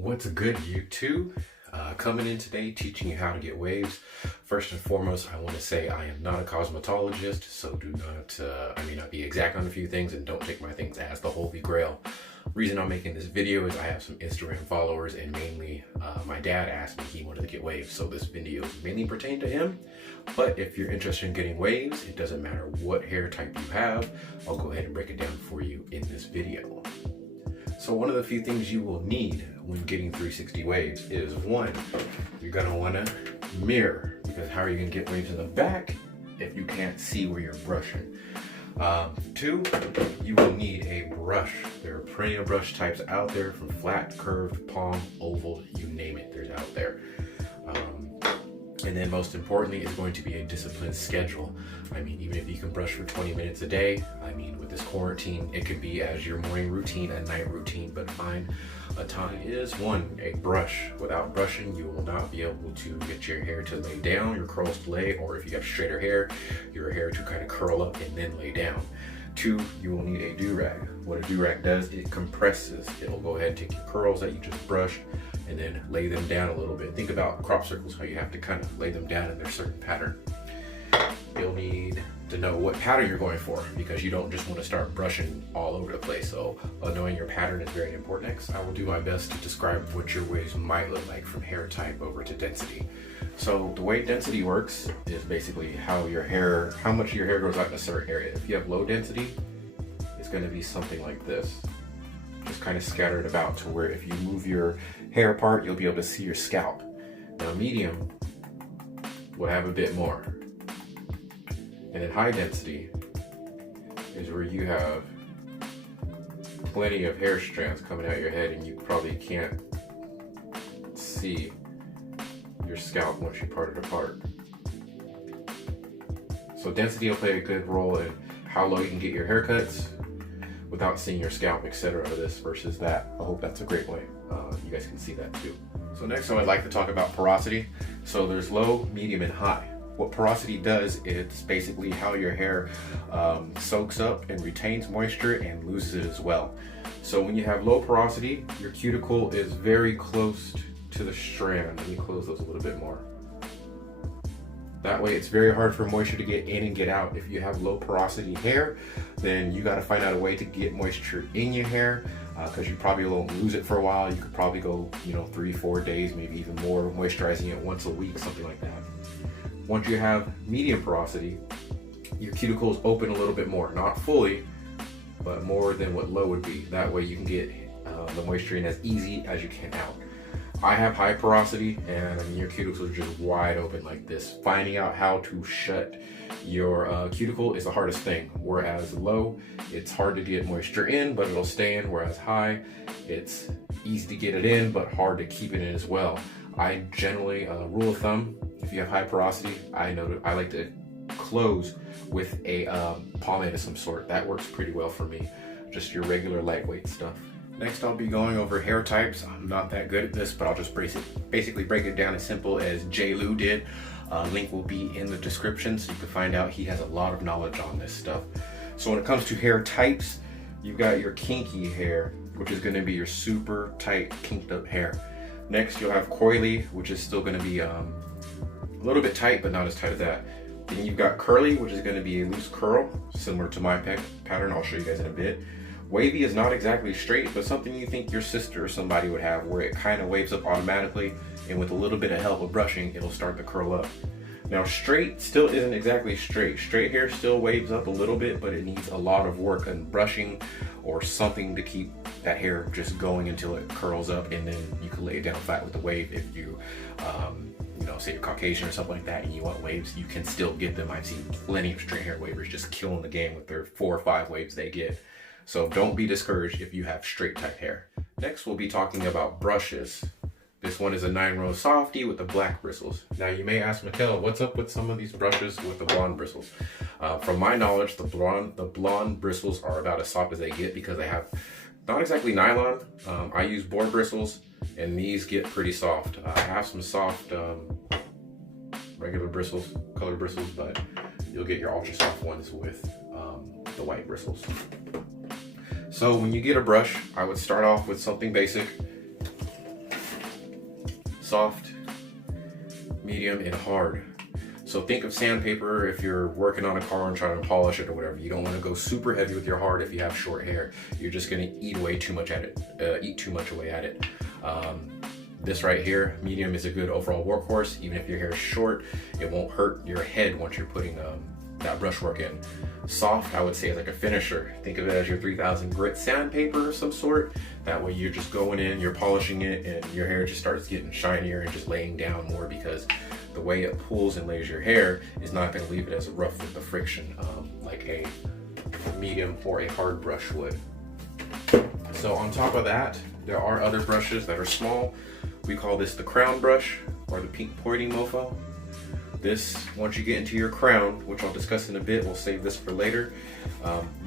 What's good, YouTube? Coming in today teaching you how to get waves. First and foremost, I want to say I am not a cosmetologist, so do not, I may not be exact on a few things, and don't take my things as the holy grail. Reason I'm making this video is I have some Instagram followers, and mainly my dad asked me he wanted to get waves, so this video is mainly pertained to him. But if you're interested in getting waves, it doesn't matter what hair type you have, I'll go ahead and break it down for you in this video. So one of the few things you will need when getting 360 waves is one, you're gonna wanna mirror, because how are you gonna get waves in the back if you can't see where you're brushing? Two, you will need a brush. There are plenty of brush types out there, from flat, curved, palm, oval, you name it, there's out there. And then most importantly is going to be a disciplined schedule. I mean, even if you can brush for 20 minutes a day, I mean, with this quarantine, it could be as your morning routine, a night routine, but find a time. Is one, a brush. Without brushing, you will not be able to get your hair to lay down, your curls to lay, or if you have straighter hair, your hair to kind of curl up and then lay down. Two, you will need a do-rag. What a do-rag does, it compresses. It'll go ahead and take your curls that you just brushed and then lay them down a little bit. Think about crop circles, how you have to kind of lay them down in their certain pattern. You'll need to know what pattern you're going for, because you don't just want to start brushing all over the place. So knowing your pattern is very important. Next, I will do my best to describe what your waves might look like from hair type over to density. So the way density works is basically how much of your hair goes out in a certain area. If you have low density, it's going to be something like this. Just kind of scattered about to where if you move your hair apart, you'll be able to see your scalp. Now medium will have a bit more. And then high density is where you have plenty of hair strands coming out your head and you probably can't see your scalp once you part it apart. So density will play a good role in how low you can get your haircuts without seeing your scalp, etc. This versus that. I hope that's a great way. You guys can see that too. So next, I would like to talk about porosity. So there's low, medium, and high. What porosity does, it's basically how your hair soaks up and retains moisture and loses it as well. So when you have low porosity, your cuticle is very close to the strand. Let me close those a little bit more. That way it's very hard for moisture to get in and get out. If you have low porosity hair, then you got to find out a way to get moisture in your hair, because you probably won't lose it for a while. You could probably go 3-4 days, maybe even more, moisturizing it once a week, something like that. Once you have medium porosity, your cuticle is open a little bit more, not fully, but more than what low would be. That way you can get the moisture in as easy as you can out. I have high porosity, and I mean, your cuticles are just wide open like this. Finding out how to shut your cuticle is the hardest thing. Whereas low, it's hard to get moisture in, but it'll stay in. Whereas high, it's easy to get it in, but hard to keep it in as well. I generally, rule of thumb, if you have high porosity, I like to close with a pomade of some sort. That works pretty well for me. Just your regular lightweight stuff. Next, I'll be going over hair types. I'm not that good at this, but I'll just basically break it down as simple as J. Lou did. Link will be in the description, so you can find out. He has a lot of knowledge on this stuff. So when it comes to hair types, you've got your kinky hair, which is going to be your super tight, kinked up hair. Next, you'll have coily, which is still going to be a little bit tight, but not as tight as that. Then you've got curly, which is going to be a loose curl, similar to my pattern. I'll show you guys in a bit. Wavy is not exactly straight, but something you think your sister or somebody would have, where it kind of waves up automatically, and with a little bit of help of brushing, it'll start to curl up. Now straight still isn't exactly straight. Straight hair still waves up a little bit, but it needs a lot of work and brushing or something to keep that hair just going until it curls up, and then you can lay it down flat with the wave. If you, say you're Caucasian or something like that and you want waves, you can still get them. I've seen plenty of straight hair wavers just killing the game with their 4 or 5 waves they get. So don't be discouraged if you have straight type hair. Next, we'll be talking about brushes. This one is a 9-row softy with the black bristles. Now you may ask, Mikhail, what's up with some of these brushes with the blonde bristles? From my knowledge, the blonde bristles are about as soft as they get, because they have not exactly nylon. I use boar bristles, and these get pretty soft. I have some soft regular bristles, colored bristles, but you'll get your ultra soft ones with the white bristles. So when you get a brush, I would start off with something basic. soft, medium, and hard. So think of sandpaper if you're working on a car and trying to polish it or whatever. You don't want to go super heavy with your hard if you have short hair. You're just going to eat away too much at it, eat too much away at it. This right here, medium, is a good overall workhorse. Even if your hair is short, it won't hurt your head once you're putting that brushwork in. Soft, I would say, is like a finisher. Think of it as your 3000 grit sandpaper of some sort. That way you're just going in, you're polishing it, and your hair just starts getting shinier and just laying down more, because the way it pulls and lays your hair is not going to leave it as rough with the friction like a medium or a hard brush would. So on top of that, there are other brushes that are small. We call this the crown brush, or the pink pointing mofo. This, once you get into your crown, which I'll discuss in a bit, we'll save this for later,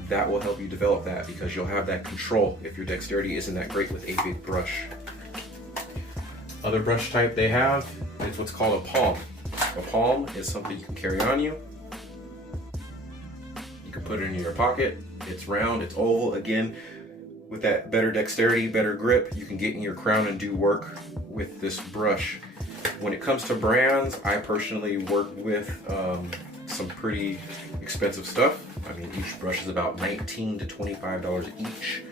that will help you develop that, because you'll have that control if your dexterity isn't that great with a big brush. Other brush type they have is what's called a palm. A palm is something you can carry on you. You can put it in your pocket. It's round, it's oval. Again, with that better dexterity, better grip, you can get in your crown and do work with this brush. When it comes to brands, I personally work with some pretty expensive stuff. I mean, each brush is about $19 to $25 each.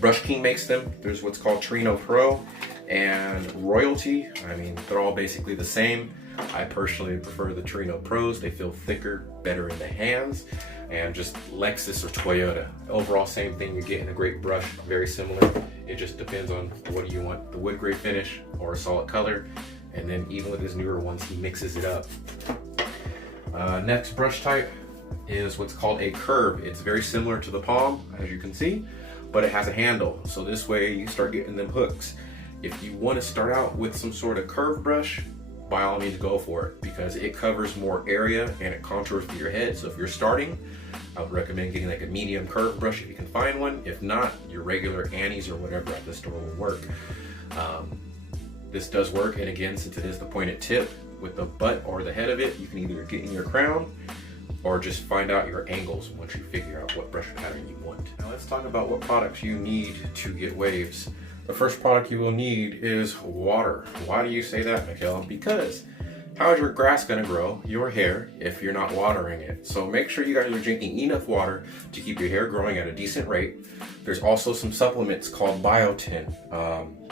Brush King makes them. There's what's called Torino Pro and Royalty. I mean, they're all basically the same. I personally prefer the Torino Pros. They feel thicker, better in the hands. And just Lexus or Toyota. Overall, same thing. You're getting a great brush, very similar. It just depends on what do you want, the wood grade finish or a solid color. And then even with his newer ones, he mixes it up. Next brush type is what's called a curve. It's very similar to the palm, as you can see, but it has a handle. So this way you start getting them hooks. If you want to start out with some sort of curve brush, by all means go for it, because it covers more area and it contours through your head. So if you're starting, I would recommend getting like a medium curve brush if you can find one. If not, your regular Annie's or whatever at the store will work. This does work, and again, since it is the pointed tip with the butt or the head of it, you can either get in your crown or just find out your angles once you figure out what brush pattern you want. Now let's talk about what products you need to get waves. The first product you will need is water. Why do you say that, Mikhail? Because how is your grass gonna grow, your hair, if you're not watering it? So make sure you guys are drinking enough water to keep your hair growing at a decent rate. There's also some supplements called biotin.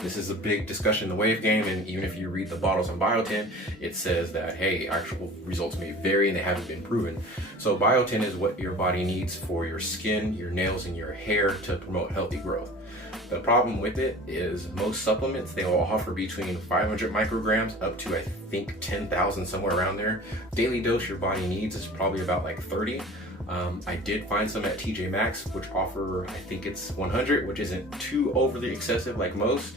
This is a big discussion in the wave game, and even if you read the bottles on biotin, it says that, hey, actual results may vary and they haven't been proven. So biotin is what your body needs for your skin, your nails, and your hair to promote healthy growth. The problem with it is most supplements, they will offer between 500 micrograms up to, I think, 10,000, somewhere around there. Daily dose your body needs is probably about like 30. I did find some at TJ Maxx, which offer, I think it's 100, which isn't too overly excessive like most.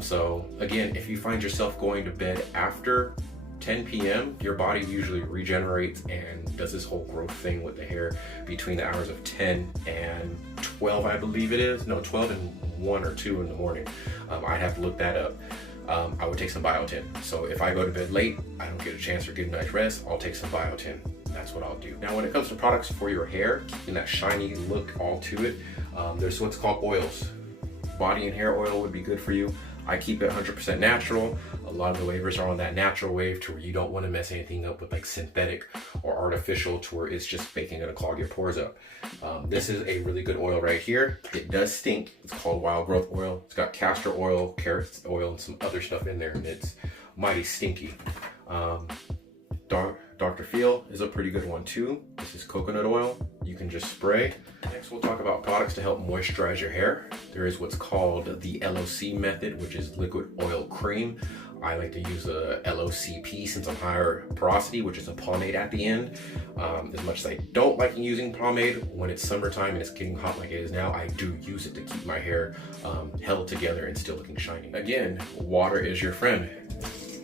So again, if you find yourself going to bed after 10 p.m., your body usually regenerates and does this whole growth thing with the hair between the hours of 10 and 12, I believe it is. No, 12 and 1 or 2 in the morning. I'd have to look that up. I would take some biotin. So if I go to bed late, I don't get a chance to get a nice rest, I'll take some biotin. That's what I'll do. Now, when it comes to products for your hair, keeping that shiny look all to it, there's what's called oils. Body and hair oil would be good for you. I keep it 100% natural. A lot of the wavers are on that natural wave to where you don't want to mess anything up with like synthetic or artificial to where it's just faking gonna clog your pores up. This is a really good oil right here. It does stink. It's called Wild Growth Oil. It's got castor oil, carrot oil, and some other stuff in there, and it's mighty stinky. Dr. Feel is a pretty good one too. This is coconut oil. You can just spray. Next, we'll talk about products to help moisturize your hair. There is what's called the LOC method, which is liquid oil cream. I like to use a LOCP since I'm higher porosity, which is a pomade at the end. As much as I don't like using pomade when it's summertime and it's getting hot like it is now, I do use it to keep my hair held together and still looking shiny. Again, water is your friend.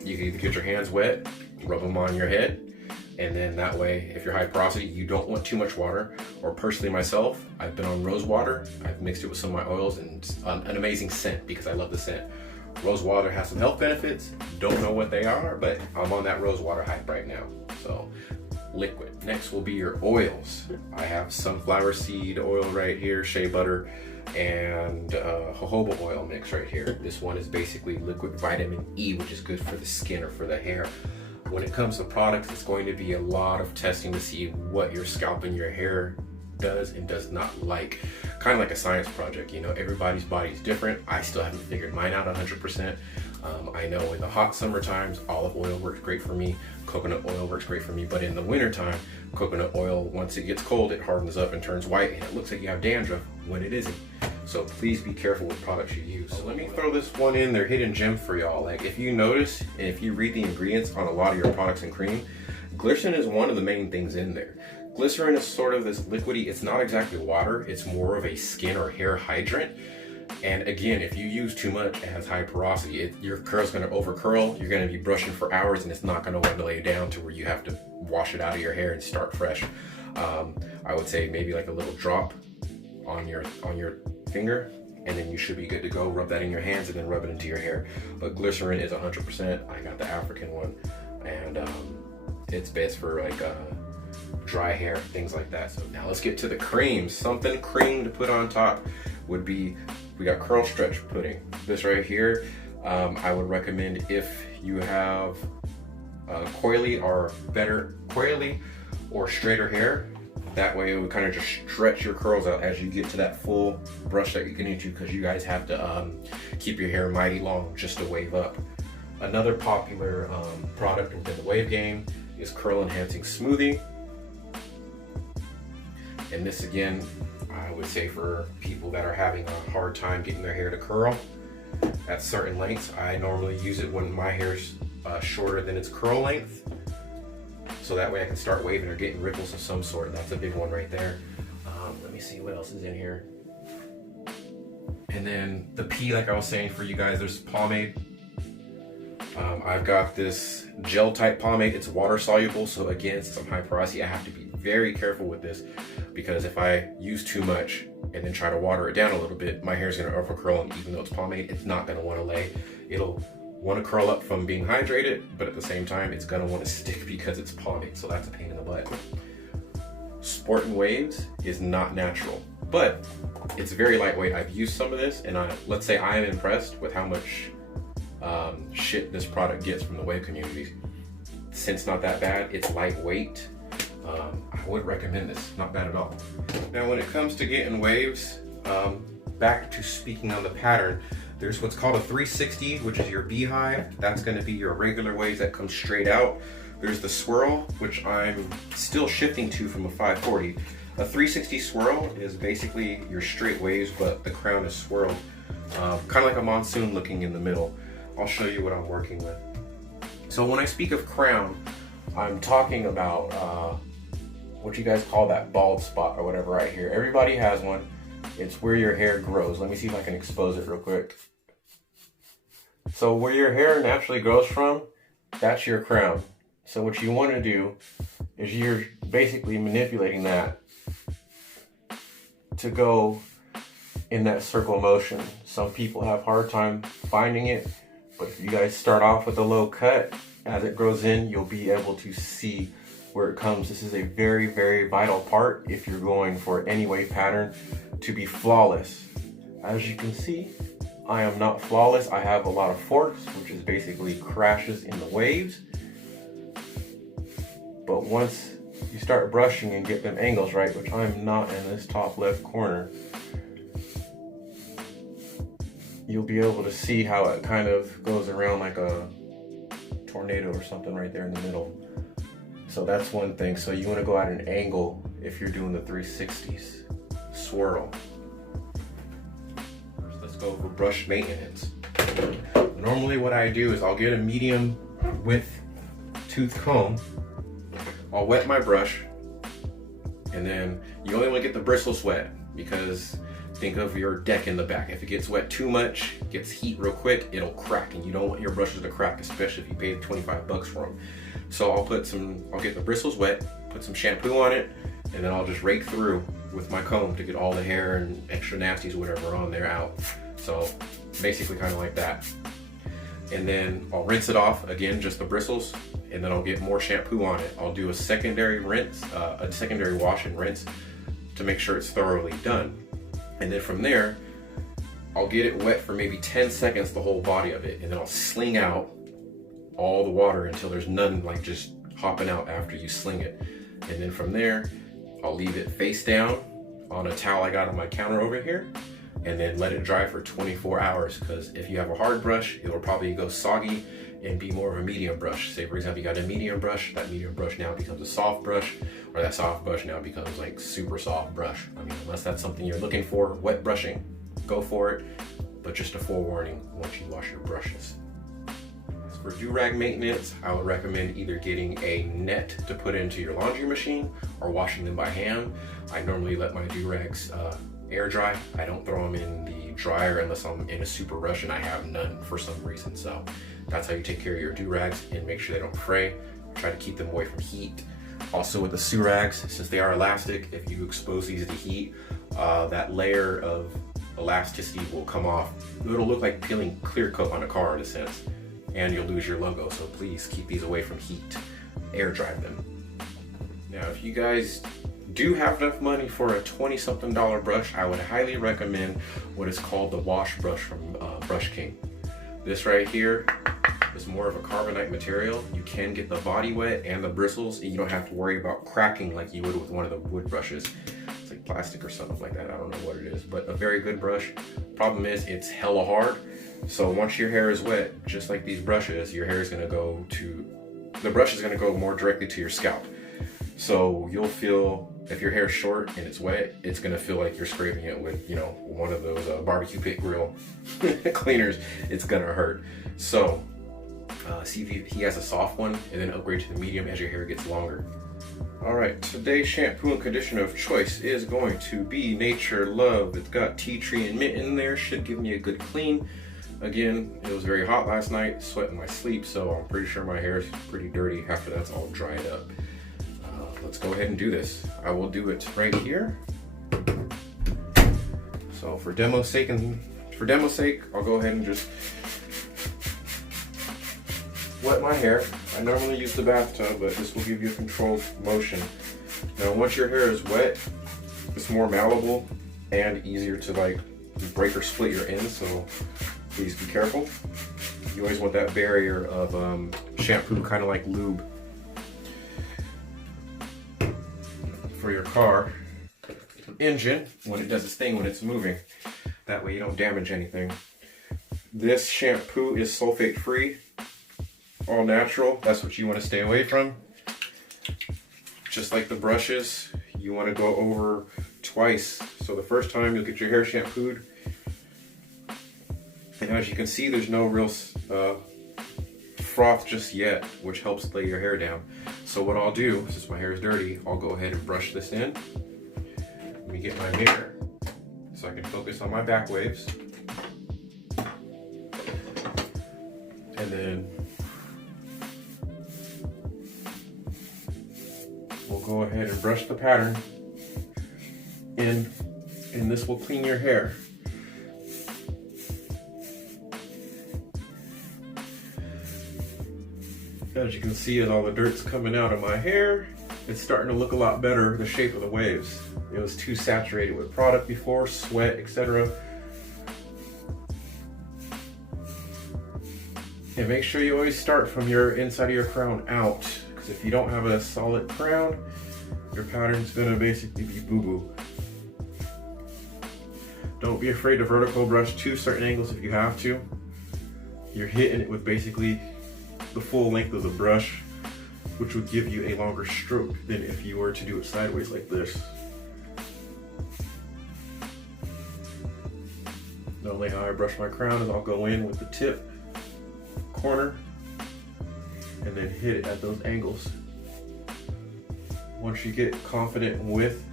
You can either get your hands wet, rub them on your head, and then that way, if you're high porosity, you don't want too much water. Or personally myself, I've been on rose water. I've mixed it with some of my oils, and it's an amazing scent because I love the scent. Rose water has some health benefits. Don't know what they are, but I'm on that rose water hype right now. So, liquid. Next will be your oils. I have sunflower seed oil right here, shea butter. and jojoba oil mix right here. This one is basically liquid vitamin E, which is good for the skin or for the hair. When it comes to products, it's going to be a lot of testing to see what your scalp and your hair does and does not like. Kind of like a science project, you know, everybody's body is different. I still haven't figured mine out 100%. I know in the hot summer times, olive oil works great for me, coconut oil works great for me, but in the winter time, coconut oil, once it gets cold, it hardens up and turns white and it looks like you have dandruff when it isn't. So please be careful with products you use. So let me throw this one in, their hidden gem for y'all. Like if you notice, and if you read the ingredients on a lot of your products and cream, glycerin is one of the main things in there. Glycerin is sort of this liquidy, it's not exactly water, it's more of a skin or hair hydrant. And again, if you use too much, it has high porosity. Your curl's gonna over curl, you're gonna be brushing for hours and it's not gonna want to lay down to where you have to wash it out of your hair and start fresh. I would say maybe like a little drop on your finger, and then you should be good to go. Rub that in your hands and then rub it into your hair. But glycerin is 100%. I got the African one, and it's best for like dry hair, things like that. So now let's get to the creams. Something cream to put on top would be, we got curl stretch pudding. This right here, I would recommend if you have coily or straighter hair. That way it would kind of just stretch your curls out as you get to that full brush that you can into, because you guys have to keep your hair mighty long just to wave up. Another popular product within the wave game is Curl Enhancing Smoothie. And this again, I would say for people that are having a hard time getting their hair to curl at certain lengths. I normally use it when my hair's shorter than its curl length. So that way I can start waving or getting ripples of some sort. That's a big one right there. Let me see what else is in here. And then the P, like I was saying for you guys, there's pomade. I've got this gel type pomade. It's water soluble. So again, since I'm high porosity, I have to be very careful with this, because if I use too much and then try to water it down a little bit, my hair is going to over curl, and even though it's pomade, it's not going to want to lay. It'll want to curl up from being hydrated, but at the same time it's going to want to stick because it's pomade, so that's a pain in the butt. Sporting Waves is not natural, but it's very lightweight. I've used some of this, and let's say I am impressed with how much shit this product gets from the wave community. Since not that bad, it's lightweight. I would recommend this, not bad at all. Now when it comes to getting waves, back to speaking on the pattern, there's what's called a 360, which is your beehive. That's going to be your regular waves that come straight out. There's the swirl, which I'm still shifting to from a 540. A 360 swirl is basically your straight waves, but the crown is swirled, kind of like a monsoon looking in the middle. I'll show you what I'm working with. So when I speak of crown, I'm talking about what you guys call that bald spot or whatever right here. Everybody has one. It's where your hair grows. Let me see if I can expose it real quick. So where your hair naturally grows from, that's your crown. So what you want to do is you're basically manipulating that to go in that circle motion. Some people have a hard time finding it, but if you guys start off with a low cut, as it grows in, you'll be able to see where it comes. This is a very, very vital part if you're going for any wave pattern to be flawless. As you can see, I am not flawless. I have a lot of forks, which is basically crashes in the waves. But once you start brushing and get them angles right, which I'm not in this top left corner, you'll be able to see how it kind of goes around like a tornado or something right there in the middle. So that's one thing. So you want to go at an angle if you're doing the 360s. Swirl. First, let's go for brush maintenance. Normally what I do is I'll get a medium width tooth comb. I'll wet my brush, and then you only want to get the bristles wet, because think of your deck in the back. If it gets wet too much, gets heat real quick, it'll crack, and you don't want your brushes to crack, especially if you paid 25 bucks for them. So I'll get the bristles wet, put some shampoo on it, and then I'll just rake through with my comb to get all the hair and extra nasties, whatever on there, out. So basically kind of like that. And then I'll rinse it off, again, just the bristles, and then I'll get more shampoo on it. I'll do a secondary rinse, a secondary wash and rinse to make sure it's thoroughly done. And then from there, I'll get it wet for maybe 10 seconds, the whole body of it, and then I'll sling out all the water until there's none like just hopping out after you sling it. And then from there, I'll leave it face down on a towel I got on my counter over here, and then let it dry for 24 hours, because if you have a hard brush, it will probably go soggy and be more of a medium brush. Say for example, you got a medium brush, that medium brush now becomes a soft brush, or that soft brush now becomes like super soft brush. I mean, unless that's something you're looking for, wet brushing, go for it, but just a forewarning once you wash your brushes. As for do-rag maintenance, I would recommend either getting a net to put into your laundry machine or washing them by hand. I normally let my do-rags air dry. I don't throw them in the dryer unless I'm in a super rush and I have none for some reason. So that's how you take care of your do-rags and make sure they don't fray. Try to keep them away from heat. Also with the surags, since they are elastic, if you expose these to heat, that layer of elasticity will come off. It'll look like peeling clear coat on a car in a sense, and you'll lose your logo. So please keep these away from heat. Air dry them. Now, if you guys do have enough money for a $20-something brush, I would highly recommend what is called the wash brush from Brush King. This right here is more of a carbonite material. You can get the body wet and the bristles, and you don't have to worry about cracking like you would with one of the wood brushes. It's like plastic or something like that. I don't know what it is, but a very good brush. Problem is, it's hella hard. So once your hair is wet, just like these brushes, your hair is gonna go to, the brush is gonna go more directly to your scalp. So you'll feel, if your hair's short and it's wet, it's gonna feel like you're scraping it with, you know, one of those barbecue pit grill cleaners. It's gonna hurt. So see if he has a soft one, and then upgrade to the medium as your hair gets longer. All right, today's shampoo and conditioner of choice is going to be Nature Love. It's got tea tree and mint in there, should give me a good clean. Again, it was very hot last night, sweat in my sleep, so I'm pretty sure my hair is pretty dirty after that's all dried up. Let's go ahead and do this. I will do it right here. So for demo's sake, I'll go ahead and just wet my hair. I normally use the bathtub, but this will give you a controlled motion. Now, once your hair is wet, it's more malleable and easier to like break or split your ends, so please be careful. You always want that barrier of shampoo, kind of like lube for your car engine when it does its thing, when it's moving. That way you don't damage anything. This shampoo is sulfate free, all natural. That's what you want to stay away from. Just like the brushes, you want to go over twice. So the first time you'll get your hair shampooed, and as you can see, there's no real froth just yet, which helps lay your hair down. So what I'll do, since my hair is dirty, I'll go ahead and brush this in. Let me get my mirror so I can focus on my back waves. And then we'll go ahead and brush the pattern in, and this will clean your hair. As you can see, as all the dirt's coming out of my hair, it's starting to look a lot better, the shape of the waves. It was too saturated with product before, sweat, etc. And make sure you always start from your inside of your crown out, because if you don't have a solid crown, your pattern's gonna basically be boo-boo. Don't be afraid to vertical brush to certain angles if you have to. You're hitting it with basically the full length of the brush, which would give you a longer stroke than if you were to do it sideways like this. Normally how I brush my crown is I'll go in with the tip, corner, and then hit it at those angles. Once you get confident with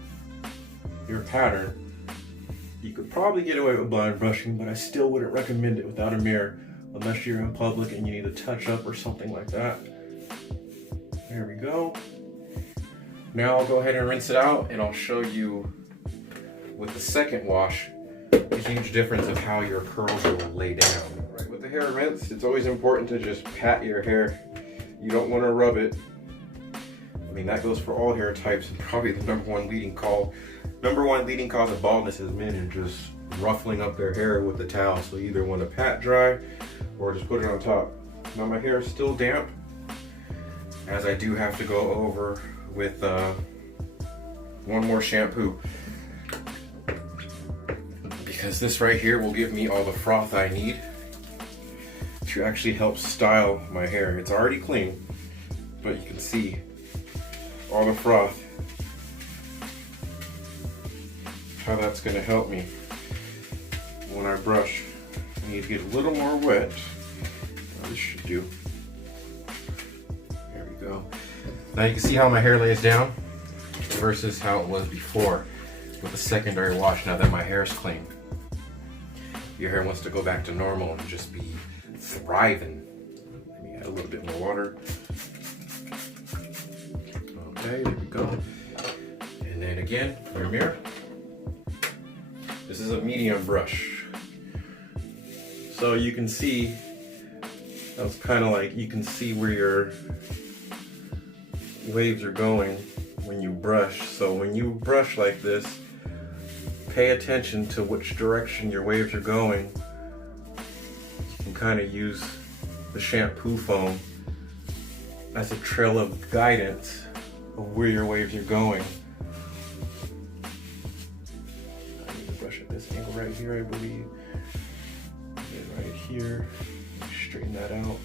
your pattern, you could probably get away with blind brushing, but I still wouldn't recommend it without a mirror unless you're in public and you need a touch up or something like that. There we go. Now I'll go ahead and rinse it out, and I'll show you with the second wash the huge difference of how your curls will lay down. Right, with the hair rinsed, it's always important to just pat your hair. You don't want to rub it. I mean, that goes for all hair types, and probably the number one leading cause of baldness is men and just ruffling up their hair with the towel. So you either want to pat dry or just put it on top. Now my hair is still damp, as I do have to go over with one more shampoo, because this right here will give me all the froth I need to actually help style my hair. It's already clean, but you can see all the froth, how that's going to help me when I brush. I need to get a little more wet. This should do. There we go. Now you can see how my hair lays down versus how it was before with the secondary wash, now that my hair is clean. Your hair wants to go back to normal and just be thriving. Let me add a little bit more water. Okay, there we go. And then again, your mirror. This is a medium brush. So you can see, that's kind of like, you can see where your waves are going when you brush. So when you brush like this, pay attention to which direction your waves are going. You can kind of use the shampoo foam as a trail of guidance of where your waves are going. I need to brush at this angle right here, I believe. And right here, straighten that out.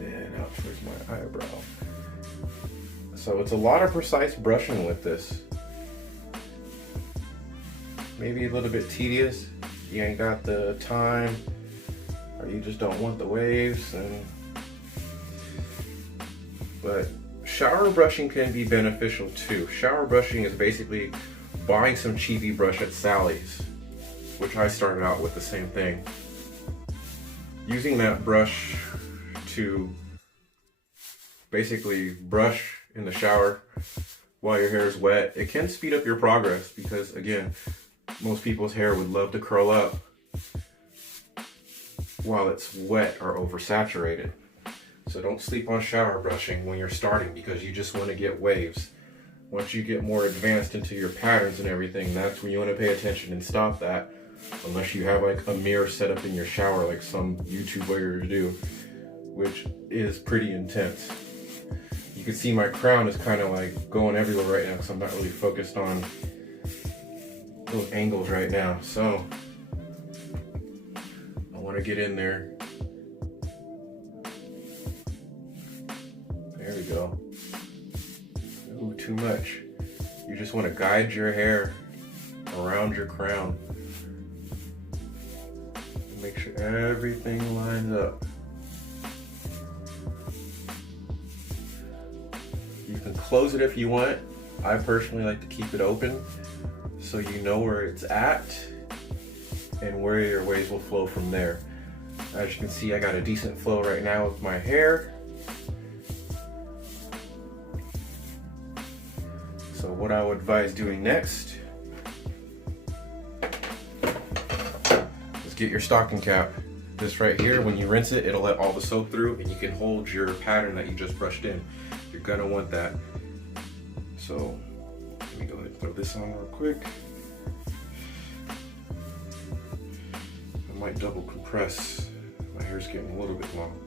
And out towards my eyebrow. So it's a lot of precise brushing with this. Maybe a little bit tedious. You ain't got the time, or you just don't want the waves. But shower brushing can be beneficial too. Shower brushing is basically buying some cheapy brush at Sally's, which I started out with the same thing. Using that brush to basically brush in the shower while your hair is wet, it can speed up your progress, because again, most people's hair would love to curl up while it's wet or oversaturated. So don't sleep on shower brushing when you're starting, because you just want to get waves. Once you get more advanced into your patterns and everything, that's when you want to pay attention and stop that, unless you have like a mirror set up in your shower like some YouTube vloggers do, which is pretty intense. You can see my crown is kind of like going everywhere right now because I'm not really focused on those angles right now. So I want to get in there. There we go. Ooh, too much. You just want to guide your hair around your crown. Make sure everything lines up. You can close it if you want. I personally like to keep it open so you know where it's at and where your waves will flow from there. As you can see, I got a decent flow right now with my hair. So what I would advise doing next is get your stocking cap. This right here, when you rinse it, it'll let all the soap through and you can hold your pattern that you just brushed in. You're gonna want that. So let me go ahead and throw this on real quick. I might double compress. My hair's getting a little bit long.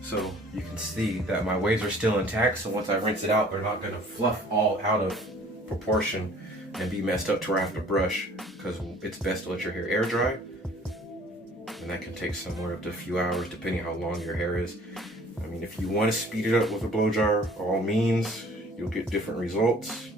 So you can see that my waves are still intact, so once I rinse it out, they're not gonna fluff all out of proportion and be messed up to where I have to brush, because it's best to let your hair air dry. And that can take somewhere up to a few hours depending how long your hair is. I mean, if you want to speed it up with a blow dryer, all means, you'll get different results.